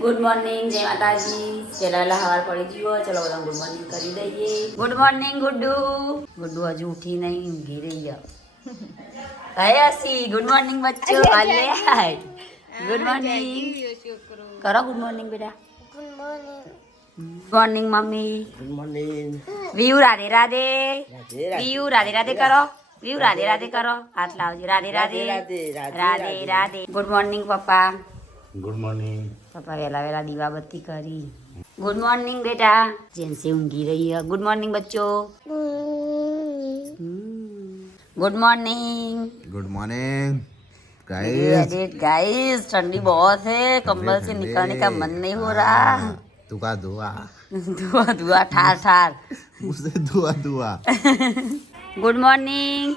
Good morning, જય માતાજી. પેલા હવાર પડી ગયો, ચલો બધા ગુડ મોર્નિંગ કરી દઈએ. Good morning Guddu. ગુડ્ડુ હજુ ઉઠી નહીં, ઊંઘી રહી છે. હાય આસી, ગુડ મોર્નિંગ બચ્ચો. હાલે હાય. ગુડ મોર્નિંગ કરો. ગુડ મોર્નિંગ બેટા. ગુડ મોર્નિંગ મમ્મી. Good morning. વીયુ રાધે રાધે. વીયુ રાધે રાધે કરો. વીયુ રાધે રાધે કરો. હાથ લાવજો. રાધે રાધે રાધે રાધે. ગુડ મોર્નિંગ પપ્પા. Good morning. પપ્પા વહેલા વહેલા દીવાબત્તી કરી. ગુડ મોર્નિંગ બેટા. જેન્સી ઊંઘી રહી है. गुड मॉर्निंग बच्चों. Good morning. Good morning guys ठंडी बहुत है, कंबल से निकलने का मन नहीं हो रहा. दुआ दुआ धुआ धुआ ठार ठार. मुझसे दुआ दुआ. Good morning.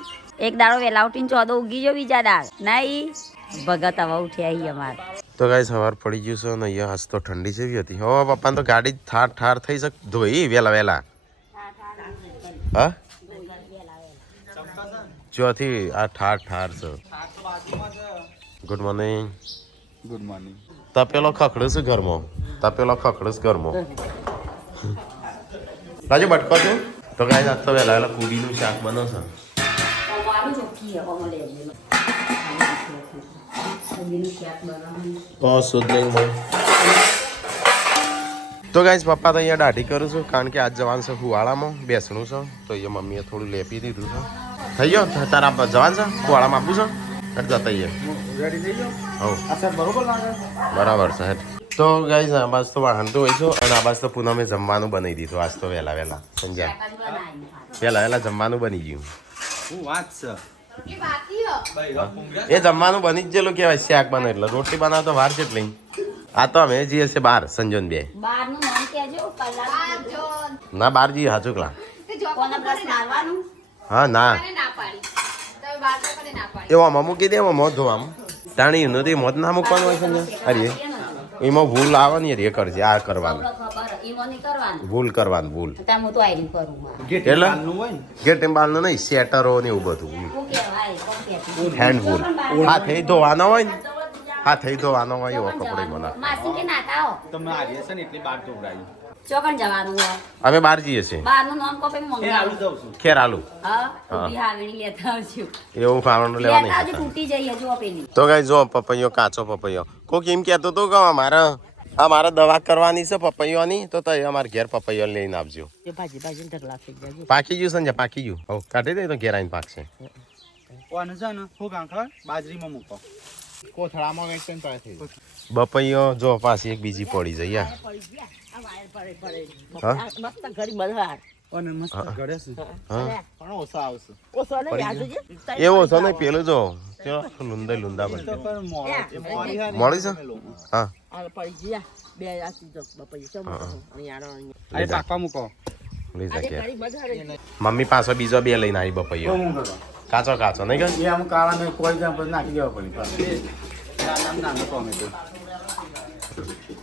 एक दाड़ो वेला उठीने 14 उगी जो बीजा दाड़ नहीं भगत हवा उठ्या ही અમાર. તો ગાઈસ સવાર પડી ગયું છે ને અહીંયા આજ તો ઠંડી જેવી હતી. હો પપ્પાને તો ગાડી ઠાર ઠાર થઈ શક ધોઈ વેલા વેલા. હા ચોથી આ ઠાર ઠાર છે. Good morning. Good morning. તપેલો ખખડે છે ઘરમાં. તપેલો ખખડે છે ઘરમાં. રાજુ બટકો છું. તો ગાઈસ આજ તો વેલા વેલા પૂરીનું શાક બનો છે. અમારું ચોખ્ખી હે ઓમલે લેજો. તો શુદ્ધ નહીં મળે. તો ગાઈસ પપ્પા તો અહીંયા દાઢી કરું છું કારણ કે આજ જવાનું છે ફુવાળામાં બેસણું છે. તો અહીંયા મમ્મીએ થોડું લેપી દીધું છે. થઈ ગયો તારા જવાન છે ફુવાળામાં આપવું છે હેઠ જતા रेडी થઈ ગયો. હો અસર બરોબર લાગે. બરાબર છે હેઠ. તો ગાઈસ આ બાજુ તો વાહન તો હોય છું અને આ બાજુ તો પૂનમે જમવાનું બનાવી દીધું આજ તો વહેલા વહેલા સમજ્યા. વહેલા વહેલા જમવાનું બની ગયું. હું વાત છે. એ જમવાનું બની જ ગયેલું કહેવાય. શાક બને એટલે રોટલી બનાવ તો વાર કેટલી. આ તો અમે જઈએ છે બહાર સંજોન બે. બારનું નામ કહેજો. કલાક ના બહાર જઈએ હાચુકલા. કોને બસ મારવાનું. હા ના એવા મૂકી દે એમાં મોત ધોવામ તાણી નથી મોત ના મૂકવાનું હોય છે. અરે એમાં ભૂલ આવે ને રે કરજે આ કરવાનું ખબર ઈમો નહીં કરવાનું. ભૂલ કરવાનું ભૂલ તાર હું તો આયરી કરું. એટલે ગેટ બારનું નહીં સેટરો ને એવું બધું શું કહેવાય કોણ કહેતું હેન્ડ ભૂલ હાથે ધોવાનો હોય ને હાથે ધોવાનો હોય એવો કપડે મને. માસી કે નાતા હો તમને આર્ય છે ને એટલી બાર દોડાઈ. ચોકણ જવાનું હોય. અમે બહાર જઈએ છીએ બારનું નામ કોપે એ મંગાવું. આલુ દઉં છું. ખેર આલુ હા ઊભી હાવડી લેતા આવજો. એવું ખાવાનું લેવા લેતા નહીં આવજો જતા. તૂટી જઈએ જો પેલી. તો કઈ જો પપૈયો કાચો પપૈયો કોક એમ કહેતો તો કે અમારે દવા કરવાની છે પપૈયોની તો અમારે ઘેર પપૈયો લઈને આપજો. એ ભાજી ભાજી ઢગલા થઈ જાય. પાકી ગયું સંજય પાકી ગયું. હવ કાઢી દે તો ઘેર આવીને પાકશે. ઓન છે ને હું કાંખળ બાજરીમાં મૂકો. કોથળામાં વેચે ને પાછી. બપૈયો જો પાછી એક બીજી પડી જઈ યાર. હા મસ્ત ઘડી બધાર. અને મસ્ત ઘડે છે. હા પણ ઓછા આવશે. ઓસો ને યાદ છે. એવો છે ને પેલું જો લુંદા લુંદા બની તો પણ મોળો છે. મોળી છે ને મળી છે હા આ પડી ગયા બે આસી જો બપૈયું ચમ અહીં આનો અરે પાકવા મૂકો. લઈ જા ઘેર. ઘડી બધાર. મમ્મી પાછો બીજો બે લઈને આવી બપૈયો કાચો કાચો નહીં ગયો. એ આમ કાળાને કોઈ જામ પર નાખી દેવા પડી. નામ નામ ટોમેટો.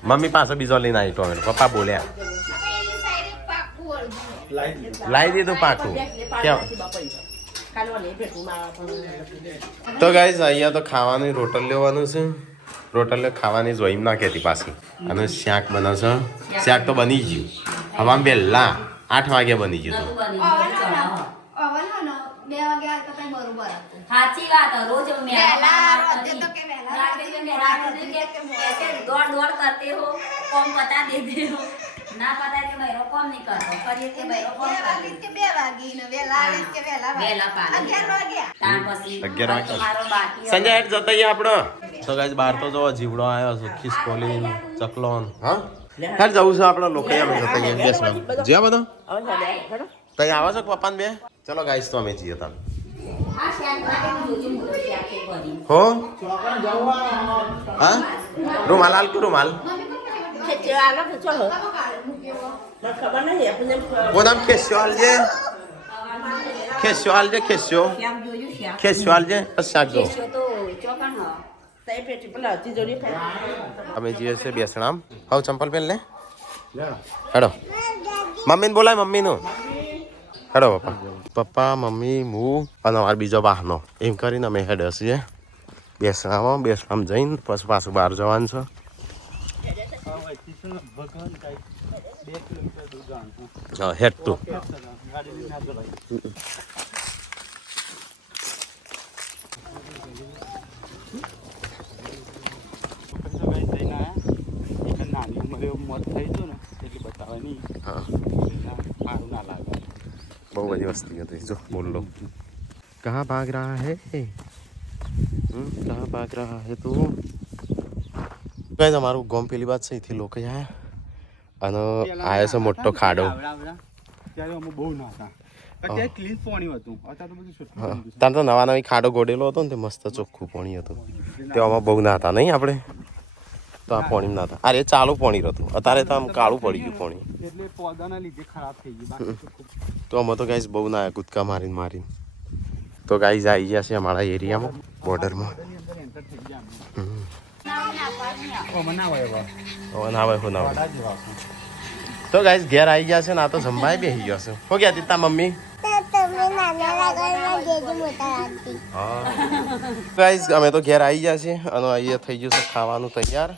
મમ્મી પાસે બીજો લઈને આવી ટોમેટો. પપ્પા બોલ્યા લાવી દીધું પાકું કેમ. તો ગાઈઝ અહીંયા તો ખાવાની રોટલ લેવાનું છે. રોટલ ખાવાની જોઈમ ના કહેતી પાછી. અને શાક બને છે. શાક તો બની ગયું હવામાં વહેલા 8 વાગે બની ગયું હતું. સાચી વાત રોજ दौड़ दौड़ करते हो कौन पता देते हो ना पता है कि भाई कौन नहीं करता करिए कि भाई कौन करते वेला पानी 11 વાગે સંજય હેઠ જતા અહીંયા આપણો. તો ગાઈઝ બહાર તો જો જીવડો આવ્યો છે ખિસકોલી ચકલોન. હા હેઠ જવું છે આપણે લોકો જતા અહીંયા બેસવા જ્યાં બધો તઈ આવો છો પપ્પાને બે. ચલો ગાઈઝ તો અમે જઈએ તમે હો. હા રૂમાલ હાલ કે રૂમાલ નામ ખેસ્યો હાલજે ખેસ્યો હાલજે ખેસ્યો ખેસ્યો હાલજે બસ શાક જો. અમે જઈએ છીએ બેસણામ. હવે ચંપલ પહેર લે હેડો. મમ્મીને બોલાય મમ્મીનું. હેડો પપ્પા મમ્મી હું અને અમારા બીજો વાહનો એમ કરીને અમે હેડે છીએ બેસણામાં. બેસણામાં જઈને પછી પાછું બહાર જવાનું છે. અહીંથી છે ને ભગવાન કાંઈ 2 કિલોમીટર દૂર જવાનું છે. હા હેડ તું ગાડી લઈને ના જવાય. નાની ઉંમરે મોત થઈ ગયું ને એટલે બતાવે નહીં. હા સારું ના લાગે. બહુ બધી વસ્તી હતી જો બોલ લો કહા ભાગ રહા હે કહા ભાગ રહા હે તું કઈ તમારું ગોમ પેલી વાત છે અહીંથી લોકો આયા અને આયો છે મોટો ખાડો ત્યારે અમે બહુ નાતા. અત્યારે ક્લીન પાણી હતું. અત્યારે તો બધું છૂટું હા તાર તો નવા નવી ખાડો ગોડેલો હતો ને તે મસ્ત ચોખ્ખું પાણી હતું તેમાં બહુ નાતા નહીં આપણે તો આ પાણી નાતા અરે ચાલુ પાણી હતું અત્યારે તો આમ કાળું પડી ગયું પાણી એટલે પૌધાના લીધે ખરાબ થઈ ગયું. બાકી તો ખૂબ તો અમે તો ગાઈસ બહુ ના કૂદકા મારીને તો ગાઈસ આવી ગયા છે અમારા એરિયામાં બોર્ડરમાં એન્ટર થઈ ગયા. મને ના હોય હવે. ના હોય હું ના હોય તો ગાઈસ ઘેર આવી ગયા છે ને આ તો સંભાઈ બેસી ગયો છે હો ગયા તીતા મમ્મી ગાઈસ અમે તો ઘેર આવી ગયા છીએ અને અહીંયા થઈ ગયું છે ખાવાનું તૈયાર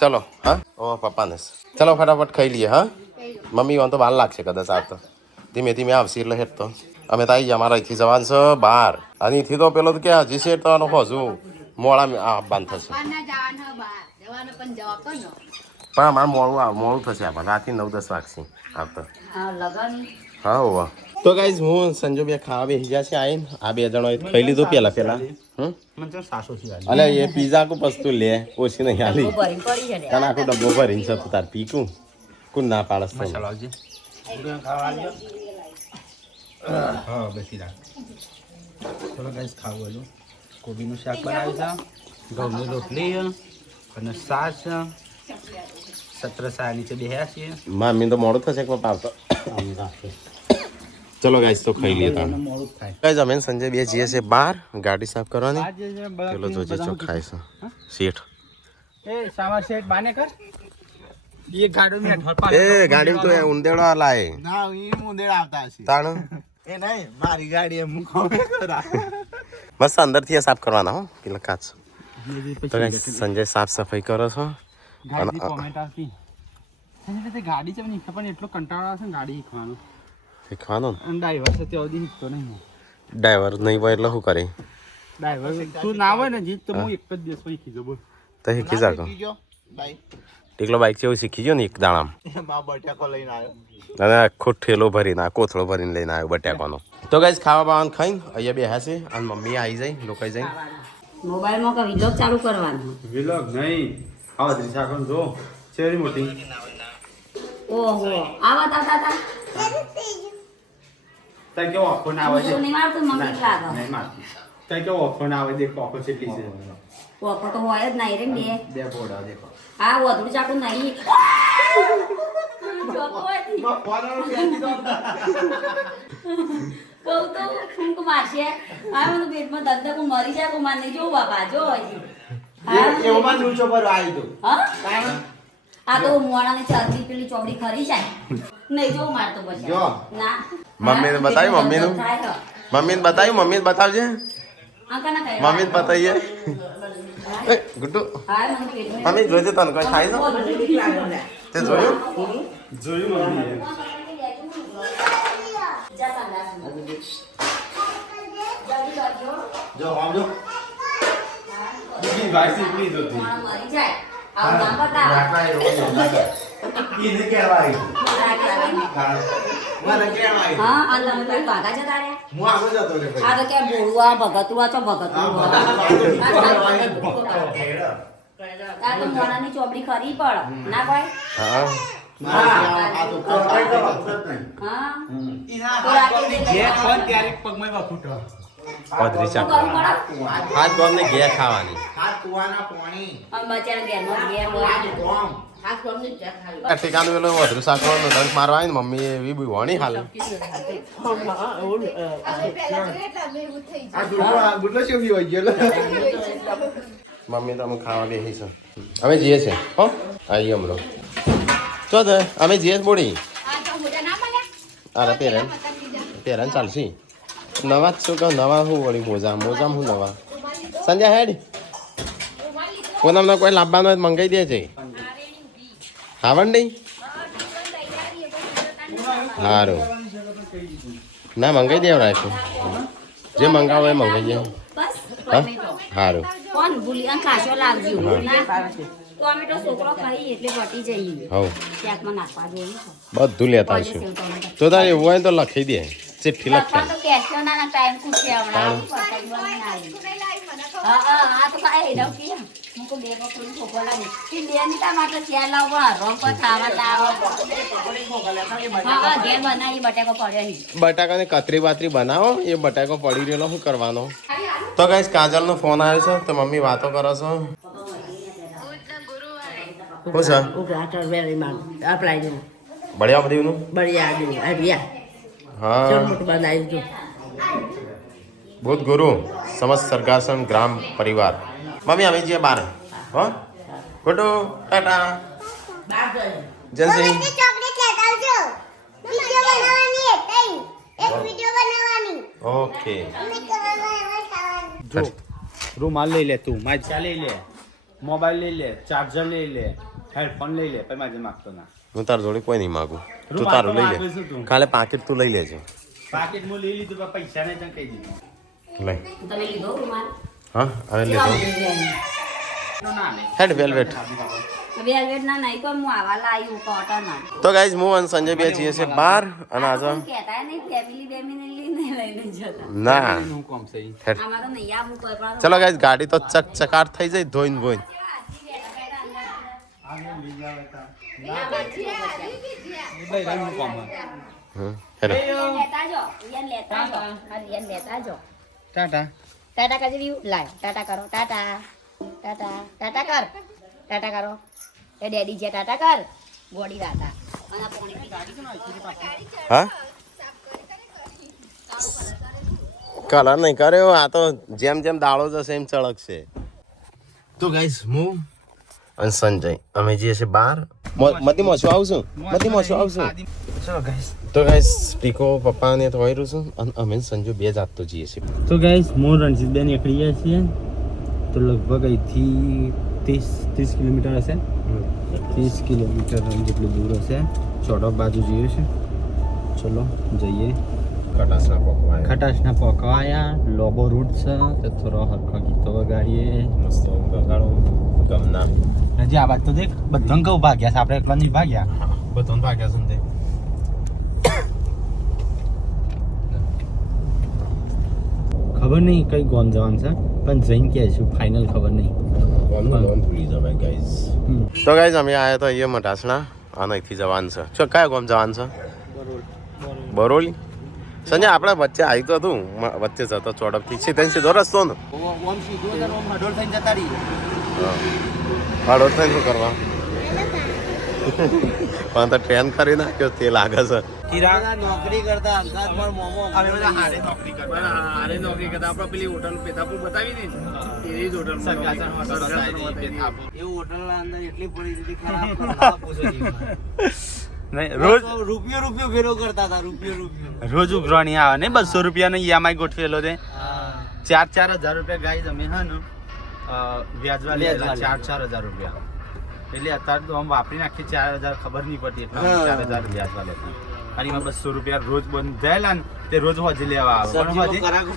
ચલો હા ઓ પપ્પાને ચલો ફટાફટ ખાઈ લઈએ હા મમ્મી વાન તો વાર લાગશે કદાચ આવતો ધીમે ધીમે આવશે એટલે હેઠ તો અમે તો આવી ગયા અમારા અહીંથી જવાનું છે બહાર અને અહીંથી તો પેલો તો કે હજી શેઠ તો હજુ મોડા બંધ થશે પણ અમારે મોડું થશે આપણે રાતથી 9-10 વાગશે આવતો હા હોવા તો ગાઈઝ હું સંજુ બે ખાવા બેસી ગયા છે આવીને આ 2 જણો ખાઈ લીધું પેલા મને તો સાસો છે. અલે એ પીઝા કો પસ્તુ લે ઓછી નહીં આલી તને આખો ડબ્બો ભરીને છે તાર પીકું કોણ ના પાડસ તને ચાલો આવજે. હા બેસી રાખ. ચલો ગાઈસ ખાવું હજુ કોબીનું શાક બનાવ્યું છે, ઘઉંની રોટલી અને સાસ છે. સત્ર સાયા નીચે બેહ્યા છીએ. મામી તો મોડું થશે કે પાવતો ચલો ગાઈસ તો ખાઈ લઈએ તમે મોડું થાય. ગાઈસ અમે સંજય બે જઈએ છે બહાર ગાડી સાફ કરવાની આ જે છે બધા પેલો જોજે બધા ચોખ્ખાઈ છે શેઠ એ સામા સેટ બાને કર. એ ગાડી મે એ ગાડી તો ઉંદેડો લાય ના ઈ મુંદેડા આવતા છે. તાણ એ નહીં મારી ગાડી એમ મુકો કરા. મસ્ત અંદર થી સાફ કરવાના હો પેલા કાચ તો ગાઈસ સંજય સાફ સફાઈ કરો છો ગાડી કોમેન્ટ આવતી સંજય તે ગાડી છે પણ એટલો કંટાળો આવે છે ને ગાડી શીખવાનો. શીખવાનો અને ડ્રાઈવર છે તે સુધી શીખતો નહીં. ડ્રાઈવર નહીં હોય એટલે શું કરે ડ્રાઈવર તું ના હોય ને જીત તો હું એક જ દિવસ શીખી જાઉં. બોલ તો શીખી જાકો એકલો બાઈક છે એવું શીખી ગયો ને એક દાણામ બટાકો લઈને આવ્યો અને આખો ઠેલો ભરીને આ કોથળો ભરીને લઈને આવ્યો બટાકાનો તો ગાઈસ ખાવા બાવાનું ખાઈને અહીંયા બેહ્યા છે અને મમ્મી આવી જાય લોકાઈ જાય મોબાઈલમાં કે વિલોગ ચાલુ કરવાનો વિલોગ નહીં આવા દ્રિશા કોણ જો ચેરી મોટી ઓહો આવા તા તાર કેવો આખો ના આવે છે નહીં મારતું મમ્મી લાગે નહીં મારતી તાર કેવો આખો ના આવે દેખો આખો કેટલી છે ઓખો તો હોય જ નહીં રે બે બોડા દેખો આ વધુ ચાકુ નહીં કહું તો ફૂંક મારશે આ મને પેટમાં દગદગ મરી જાય કો માને જો બાપા જો આ તો મોણાની ચરબી પેલી ચોપડી ખરી જાય નહીં જો મારતો પછી ના મમ્મીને બતાવ્યું મમ્મીને બતાવજે મમ્મીને બતાવીએ ગુડ્ડુ મમ્મી જોઈજે તને કોઈ થાય છે તે જોયું મમ્મી જો આવજો બીજી વાઈસી પ્લીઝ હોતી મરી જાય આવ નામ બતાવ એને કહેવાય મને કહેવાય હા આ તમે પેલા ભાગા જતા રહ્યા હું આગળ જતો રે આ તો કે બોળવા ભગતુઆ છો ભગતુઆ આ તો મોણાની ચોપડી ખરી પડ ના કોઈ હા આ તો કોઈ વખત નહીં હા જે કોણ ત્યારે પગમાં વખૂટો પધરી શું ચાક કરવું પડે હાથ ગોમને ઘે ખાવાની હાથ કુવાના પાણી આમ બચારા ઘેરમાં કોમ આ ઠેકાનું પેલું વધુ શાકવાનું ડંક મારવા આવી ને મમ્મી એવી બી વણી હાલ આ ગુડલો છે બી હોય ગયો મમ્મી તો અમે ખાવા બેસી છે અમે જઈએ છે હો આવીએ હમણાં ચો તો અમે જઈએ જ બોડી અરે પેરેન ચાલશે નવા જ શું કહું નવા શું વળી મોજામાં શું નવા સંજય હેડ પૂનમને કોઈ લાવવાનો હોય મંગાઈ દે છે ખાવાનું નહીં સારું ના મંગાઈ દેવ રાખ્યું જે મંગાવો એ મંગાઈ દે હા સારું કોણ ભૂલી અને કાચો લાવજો ટોમેટો છોકરો ખાઈ એટલે પટી જઈએ હવ શાકમાં નાખવા જોઈએ બધું લેતા આવશું તો તારે એવું હોય તો લખી દે ચિઠ્ઠી લખી તો કેશો ના ટાઈમ પૂછે હમણાં હા તો કાંઈ હેડવ કે મુકો બે કપડું છોકરો લાગે કે લેની ટમાટર ચાર લાવો રોમ પર ખાવા લાવો હા ઘેર બનાવી બટાકો પડ્યો હી બટાકાની કતરી બાતરી બનાવો એ બટાકો પડી રહેલો શું કરવાનો તો ગાઈસ કાજલનો ફોન આવ્યો છે તો મમ્મી વાતો કરો છો શું છે બળિયા બધીનું હા બુદ્ધ ગુરુ સમસ્ત સરગાસન ગ્રામ પરિવાર મમ્મી અમે જઈએ બાર હો ગુડુ ટાટા જયસિંહ ઓકે રૂમાલ લઈ લે તું માચા લઈ લે મોબાઈલ લઈ લે ચાર્જર લઈ લે હેડફોન લઈ લે પછી માજે માગતો ના હું તાર જોડે કોઈ નહીં માગું તું તારું લઈ લે કાલે પાકીટ તું લઈ લેજે પાકીટ હું લઈ લીધું પણ પૈસા નહીં તને કહી દીધું લઈ તમે લીધો રૂમાલ હા હવે લીધો હેડ વેલ્વેટ વેલ્વેટ ના નહીં પણ હું આવા લાવ્યું કોટન તો ગાઈઝ હું અને સંજય બે જઈએ છે બાર અને આજે કહેતા નહીં ફેમિલી લઈને લઈને જતા ના હું કોમ છે હેડ અમારો નહીં આવું કોઈ પણ ચલો ગાઈઝ ગાડી તો ચકચકાટ થઈ જાય ધોઈને ધોઈને હેલો ટાટા ટાટા કરી લાય ટાટા કરો ટાટા ટાટા ટાટા કર ટાટા કરો એ ડેડી જે ટાટા કર બોડી રાતા અને પાણી હા કલર નહીં કર્યો આ તો જેમ જેમ દાળો જશે એમ ચળકશે તો ગાઈસ હું અને સંજય અમે જઈએ છીએ બાર મધી મોછું આવશું ચલો ગાઈસ તો ગાઈસ પીકો પપ્પા ને તો આવ્યું છું અને અમે સંજુ બે જાત તો જઈએ છીએ તો ગાઈસ હું રણજીતબેન નીકળી ગયા છીએ તો લગભગ અહીંથી 30 કિલોમીટર હશે 30 કિલોમીટર જેટલું દૂર હશે ચોડક બાજુ જઈએ છે ચલો જઈએ ખટાશના પકવાયા લોબો રૂટ છે તો થોડો હરખો ગીતો વગાડીએ મસ્ત વગાડો ગમના હજી આ વાત તો દેખ બધા કઉ ભાગ્યા છે આપણે એકલા નહીં ભાગ્યા બધાને ભાગ્યા છે ખબર નહીં કઈ ગોમ જવાનું છે પણ જઈને કે છું ફાઇનલ ખબર નહીં તો ગાઈઝ અમે આવ્યા તો અહીંયા મટાસણા અને અહીંથી જવાનું છે જો કયા ગામ જવાનું છે બરોલી સંજય આપણે વચ્ચે આવી તો હતું વચ્ચે જતો ચોડપથી છે ત્યાં સીધો રસ્તો ને હડોળ થઈને શું કરવા પણ તો ટ્રેન કરી નાખ્યો તે લાગે છે નોકરી કરતા અંગાત પર મોમો અમે બધા હારે નોકરી કરતા આપણે પેલી હોટલ પેથાપુર બતાવી હતી એ જ હોટલ એ હોટલ ના અંદર એટલી પરિસ્થિતિ ખરાબ પૂછો નહીં રોજ રૂપિયો ફેરો કરતા હતા રૂપિયો રોજ ઉઘરાણી આવે ને 200 રૂપિયાનો ઈએમઆઈ ગોઠવેલો છે 4,000 રૂપિયા ગાઈ અમે હા ને વ્યાજવા લેલા 4,000 રૂપિયા એટલે અત્યારે તો આમ વાપરી નાખી 4,000 ખબર નહીં પડતી એટલે 4,000 વ્યાજવા લેતા અને એમાં 200 રૂપિયા રોજ બંધ થયેલા ને તે રોજ હજી લેવા આવે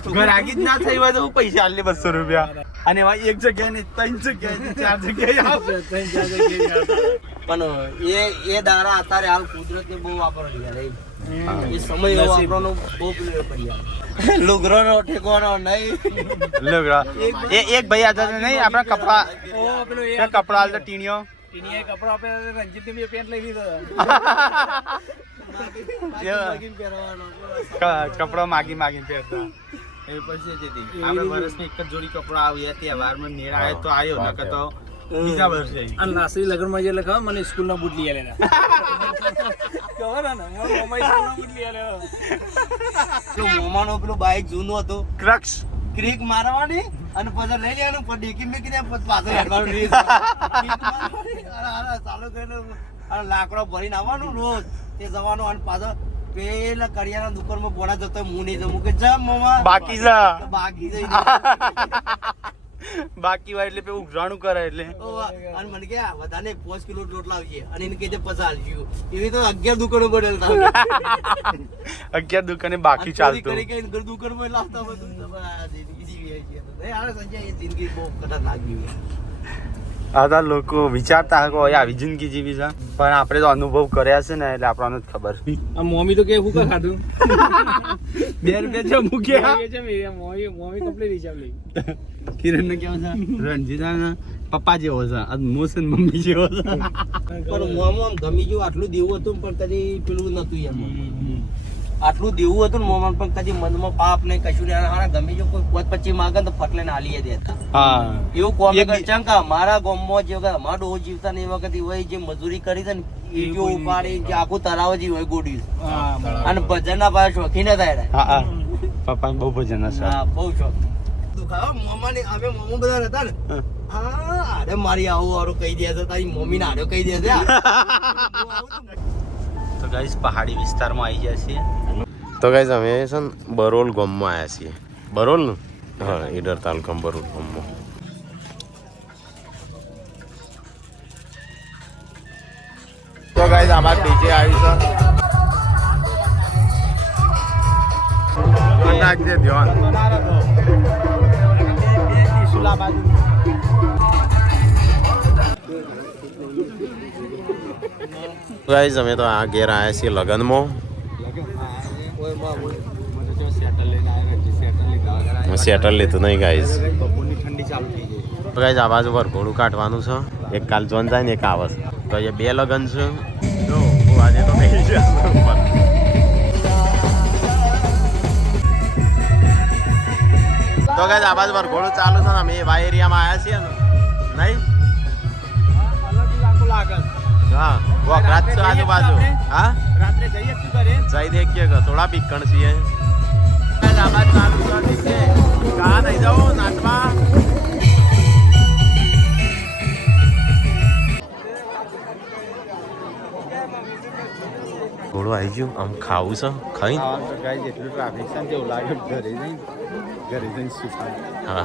ઘર આગી જ ના થઈ હોય તો હું પૈસા આલે 200 રૂપિયા અને એમાં એક જગ્યાએ ને 3 જગ્યાએ 4 જગ્યાએ આવે પણ એ દારા અત્યારે હાલ કુદરતને બહુ વાપરવા ગયા એ સમય વાપરવાનો બહુ પડી લુગરો નો ઠેકવાનો નહીં એક ભાઈ આજા નહીં આપણા કપડા હાલ તો ટીણીઓ કપડા આપે રંજીત ને પેન્ટ લઈ લીધો કપડા માગીને પહેરતા એ પછી આપણે વર્ષમાં એક જ જોડી કપડા આવ્યા તહેવારમાં મેળ આવે તો આવ્યો નકર તો બીજા વર્ષે અને નાસરી લગનમાં જે લખા મને સ્કૂલ ના બૂટ લઈ આલેલા ખબર ને મોમાઈ સ્કૂલ ના બૂટ લઈ આલેલા મોમાનો પેલું બાઈક જૂનું હતું ક્રિક મારવાની અને પછી લઈ લેવાનું પણ ડેકી મેકી દે પછી પાછળ હેડવાનું રીસ ચાલુ કરીને લાકડો ભરીને આવવાનું રોજ તે જવાનું અને પાછળ પેલા કરિયાના દુકાનમાં ભોળા જતો હું નહીં જમું કે જા મોમા બાકી જઈ બાકી હોય એટલે પેલું ઉઘરાણું કરે એટલે અને મને કે વધારે 5 કિલો લોટ લાવજે અને એને કે 50 આલજો એવી તો 11 દુકાનો બદલતા 11 દુકાને બાકી ચાલતું દુકાનમાં લાવતા બધું જિંદગી જીવી છે યાર સંજય એ જિંદગી બહુ ખતરનાક જીવી આ લોકો વિચારતા હોય કે આવી જિંદગી જીવી છે પણ આપણે તો અનુભવ કર્યા છે ને એટલે આપણને જ ખબર આ મમ્મી તો કે હું કા ખાધું 2 રૂપિયા જો મૂક્યા મમ્મી કમ્પ્લીટ હિસાબ લઈ કિરણ ને કેવું છે રણજીતા પપ્પા જેવો છે આ મોસન મમ્મી જેવો છે પણ મોમો ગમી ગયું આટલું દેવું હતું પણ કદી પેલું નતું એમ આટલું દેવું હતું ને મોમન પણ કદી મનમાં પાપ નહીં કશું નહીં હારા ગમી ગયું કોઈ 25 માંગે તો ફટલે આલીએ દેતા હા એવું કોમે ચંકા મારા ગામમાં જે વખત અમારા ડોહો જીવતા ને એ વખત હોય જે મજૂરી કરી છે ને ઈજો ઉપાડી જે આખું તરાવ જે હોય ગોડ્યું અને ભજન ના પાછા શોખીને થાય હા પપ્પા બહુ ભજન હશે હા બહુ શોખ મોમાને અમે મોમો બધા હતા ને હા અરે મારી આવું વાળું કહી દે છે તારી મમ્મી ને આડો કહી દે છે તો ગાઈસ પહાડી વિસ્તારમાં આવી ગયા છીએ તો ગાઈસ અમે છે ને બરોલ ગામમાં આવ્યા છીએ બરોલ ને હા ઈડર તાલુકામાં બરોલ ગામમાં તો ગાઈસ આમાં ડીજે આવ્યું છે નાખજે ધ્યાન ગાઈસ અમે તો આ ઘેર આવ્યા છીએ લગનમાં સેટલ લીધું નહીં ગાઈસ ગાઈસ આ બાજુ પર ઘોડું કાઢવાનું છે એક કાલ જોન જાય ને એક આવે છે તો એ 2 લગન છે જો આજે તો નહીં છે તો ગાઈસ આ બાજુ પર ઘોડું ચાલુ છે ને અમે એ વાય એરિયામાં આવ્યા છીએ ને નહીં હા વખરાત છે આજુબાજુ હા રાત્રે જઈએ શું કરે જઈ દેખીએ કે થોડા બીકણ છીએ આબાદ ચાલુ કરી છે કા નહીં જાઓ નાચવા થોડું આવી ગયું આમ ખાવું છે ખાઈ એટલું ટ્રાફિક છે જેવું લાગે ઘરે જઈને હા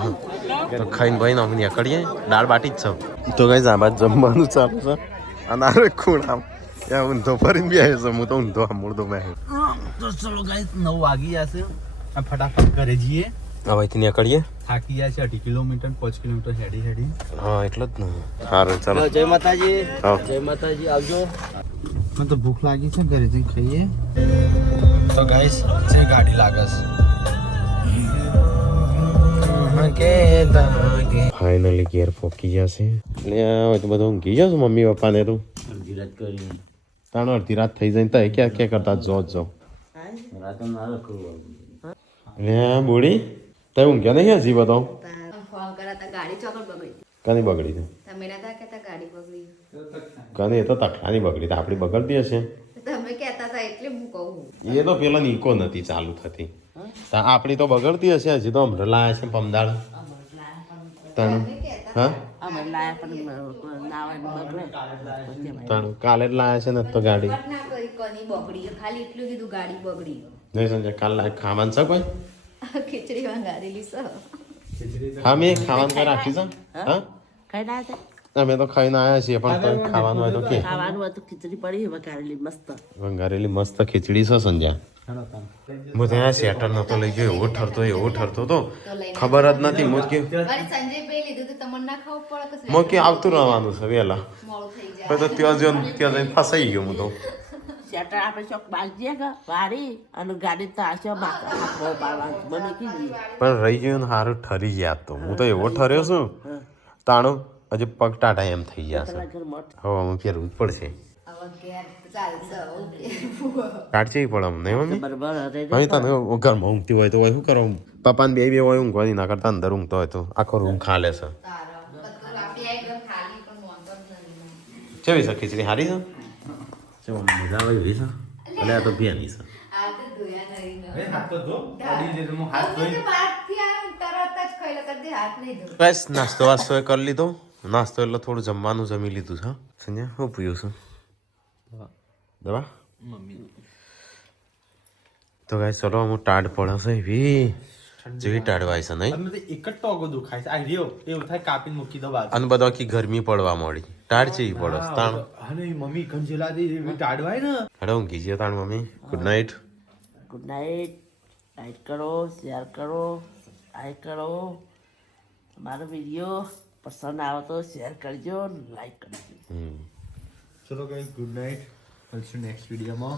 તો ખાઈને ભાઈ અમે નીકળીએ દાળ બાટી જ છે તો ગાઈસ આ બાદ જમવાનું ચાલુ છે અને આ ખૂણામ યા ઊંધો ફરીને બી આવ્યો છે હું તો ઊંધો મૂળતો મેં તો ચલો ગાઈસ 9 વાગી જશે ફટાફટ ઘરે જઈએ હવેથી નીકળીએ થાકી ગયા છે 2 કિલોમીટર 5 કિલોમીટર હેડી હા એટલે જ ને સારું ચાલો જય માતાજી હા. જય માતાજી આવજો મને તો ભૂખ લાગી છે ઘરે જઈને ખાઈએ તો ગાઈસ જે ગાડી લાગે છે ફાઇનલી ઘેર પહોંચી જશે એટલે હવે તો બધું ઊંઘી જશે મમ્મી પપ્પાને તું અડધી રાત કરી તાણો અડધી રાત થઈ જાય તો ક્યાં ક્યાં કરતા જો રાત ના રખડવું લે બોડી તે ઊંઘ્યા નહીં હજી બધો ફોન કરા તા ગાડી ચોકડ બગડી કની બગડી છે તમે નતા કહેતા ગાડી બગડી કની એ તો તકલાની બગડી તો આપણી બગડતી હશે તમે કહેતા હતા એટલે હું કહું એ તો પેલા નીકો નથી ચાલુ થતી આપણી તો બગડતી હશે હજી તો હમણાં લાયા છે પમદાળ તણ હા તણ કાલે જ લાયા છે ને તો ગાડી ના કરી કની બગડી ખાલી એટલું કીધું ગાડી બગડી નહીં સંજય કાલ ખાવાનું છે કોઈ ખીચડી વંગારેલી છે હા મેં ખાવાનું કઈ રાખી છે હા કઈ ના છે અમે તો ખાઈને આવ્યા છીએ પણ કોઈ ખાવાનું હોય તો કે ખાવાનું હતું ખીચડી પડી વઘારેલી મસ્ત વંગારેલી મસ્ત ખીચડી છે સંજય હું ત્યાં શેટર નતો લઈ ગયો એવો ઠરતો તો ખબર જ નથી મુજ કે અરે સંજયભાઈ લીધું તો તમને ના ખાવું પડે કે મુજ કે આવતું રહેવાનું છે વેલા મોડું થઈ જાય પછી તો ત્યાં જઈને ફસાઈ ગયો હું તો શેટર આપણે ચોક બાંધીએ કે વારી અને ગાડી તો આશો હાથમાં પાડવાનું મને કીધું પણ રહી ગયું ને સારું ઠરી ગયા તો હું તો એવો ઠર્યો છું તાણું હજી પગ ટાટા એમ થઈ ગયા છે હવે અમે ફેરવું જ પડશે કાઢશે પણ અમને મમ્મી બરાબર હતી અહીં તને ઘરમાં ઊંઘતી હોય તો હોય શું કરો પપ્પાને બે હોય ઊંઘવાની ના કરતા અંદર ઊંઘતો હોય તો આખો રૂમ ખા લે છે કેવી છે ખીચડી સારી છે મજા આવે એવી છે એટલે આ તો ભેની છે બસ નાસ્તો વાસ્તો એ કરી લીધો નાસ્તો એટલે થોડું જમવાનું જમી લીધું છે સંજય હું પીવું છું દવા તો ગાય ચલો હું ટાઢ પડે છે એવી જેવી ટાળવાય છે નહીં અમે તો એક જ ટોગો દુખાય છે આ રહ્યો એવું થાય કાપીને મૂકી દો બાજુ અને બધા કી ગરમી પડવા મળી ટાળ છે પડો તાણ અને મમ્મી કંજેલા દે એવી ટાઢવાય ને હેડો ઊંઘી ગયા તાણ mummy good night good night. Like કરો, શેર કરો, લાઈક કરો. મારો વિડીયો પસંદ આવે તો શેર કરજો, લાઈક કરજો. ચલો ગાઈસ ગુડ નાઇટ મળશું નેક્સ્ટ વિડીયોમાં